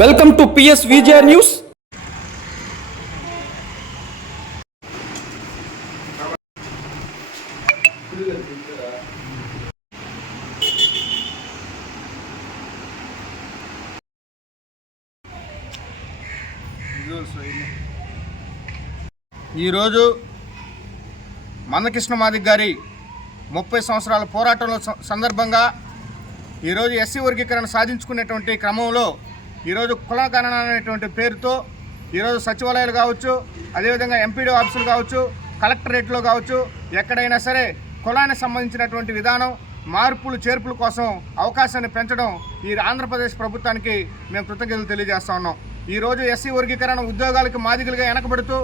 Welcome to PS Vijaya news. ఈరోజు మందకృష్ణ మాదిగ గారి 30 సంవత్సరాల పోరాటంలో సందర్భంగా ఈరోజు ఎస్సీ వర్గీకరణ సాధించుకునేటువంటి క్రమంలో ఈరోజు కుల గణన అనేటువంటి పేరుతో ఈరోజు సచివాలయాలు కావచ్చు, అదేవిధంగా ఎంపీడీ ఆఫీసులు కావచ్చు, కలెక్టరేట్లో కావచ్చు, ఎక్కడైనా సరే కులానికి సంబంధించినటువంటి విధానం మార్పులు చేర్పుల కోసం అవకాశాన్ని పెంచడం ఈ ఆంధ్రప్రదేశ్ ప్రభుత్వానికి మేము కృతజ్ఞతలు తెలియజేస్తా ఉన్నాం. ఈరోజు ఎస్సీ వర్గీకరణ ఉద్యోగాలకు మాదిగలుగా వెనకబడుతూ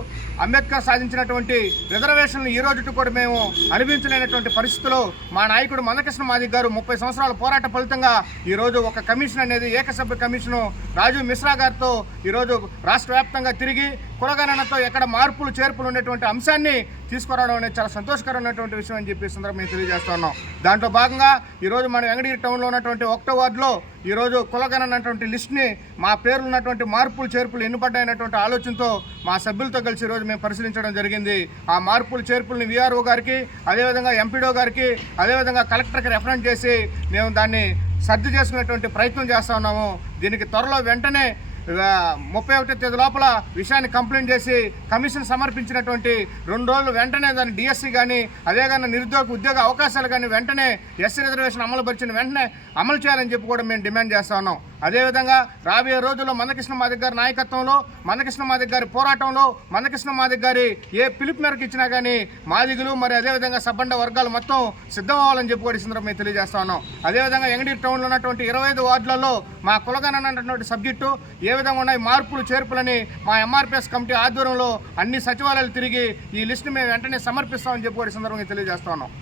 అంబేద్కర్ సాధించినటువంటి రిజర్వేషన్లు ఈ రోజు కూడా మేము అనుభవించలేనటువంటి పరిస్థితుల్లో మా నాయకుడు మందకృష్ణ మాదిగ గారు 30 సంవత్సరాల పోరాట ఫలితంగా ఈరోజు ఒక కమిషన్ అనేది ఏకసభ్య కమిషను రాజీవ్ మిశ్రా గారితో ఈరోజు రాష్ట్ర వ్యాప్తంగా తిరిగి కులగణనతో ఎక్కడ మార్పులు చేర్పులు ఉండేటువంటి అంశాన్ని తీసుకురావడం అనేది చాలా సంతోషకరమైనటువంటి విషయం అని చెప్పి సందర్భంగా మేము తెలియజేస్తున్నాం. దాంట్లో భాగంగా ఈరోజు మన వెంకటగిరి టౌన్లో ఉన్నటువంటి 1వ వార్డులో ఈరోజు కులగణన అనేటువంటి లిస్ట్ని మా పేర్లు ఉన్నటువంటి మార్పులు చేర్పులు ఎన్నుపడ్డాయనేటువంటి ఆలోచనతో మా సభ్యులతో కలిసి ఈరోజు మేము పరిశీలించడం జరిగింది. ఆ మార్పులు చేర్పుల్ని విఆర్ఓ గారికి, అదేవిధంగా ఎంపీడో గారికి, అదేవిధంగా కలెక్టర్కి రెఫరెన్స్ చేసి మేము దాన్ని సర్ది చేసుకునేటువంటి ప్రయత్నం చేస్తూ ఉన్నాము. దీనికి త్వరలో వెంటనే 31వ తేదీ లోపల విషయాన్ని కంప్లైంట్ చేసి కమిషన్ సమర్పించినటువంటి 2 రోజులు వెంటనే దాన్ని డిఎస్సి కానీ, అదే కానీ నిరుద్యోగ ఉద్యోగ అవకాశాలు కానీ వెంటనే ఎస్సీ రిజర్వేషన్ అమలుపరిచిన వెంటనే అమలు చేయాలని చెప్పి కూడా మేము డిమాండ్ చేస్తా ఉన్నాం. అదేవిధంగా రాబోయే రోజుల్లో మందకృష్ణ మాదిగ గారి నాయకత్వంలో, మందకృష్ణ మాదిగ గారి పోరాటంలో, మందకృష్ణ మాదిగ గారి ఏ పిలుపు మేరకు ఇచ్చినా కానీ మాదిగులు మరి అదేవిధంగా సబ్బండ వర్గాలు మొత్తం సిద్ధం అవ్వాలని చెప్పి కూడా ఈ సందర్భంగా మేము తెలియజేస్తా ఉన్నాం. అదేవిధంగా వెంకటగిరి టౌన్లో ఉన్నటువంటి 25 వార్డులలో మా కులగణన అన్నటువంటి సబ్జెక్టు ఏ విధంగా ఉన్నాయి మార్పులు చేర్పులని మా ఎంఆర్పిఎస్ కమిటీ ఆధ్వర్యంలో అన్ని సచివాలయాలు తిరిగి ఈ లిస్టును మేము వెంటనే సమర్పిస్తామని చెప్పి కూడా ఈ సందర్భంగా తెలియజేస్తా ఉన్నాం.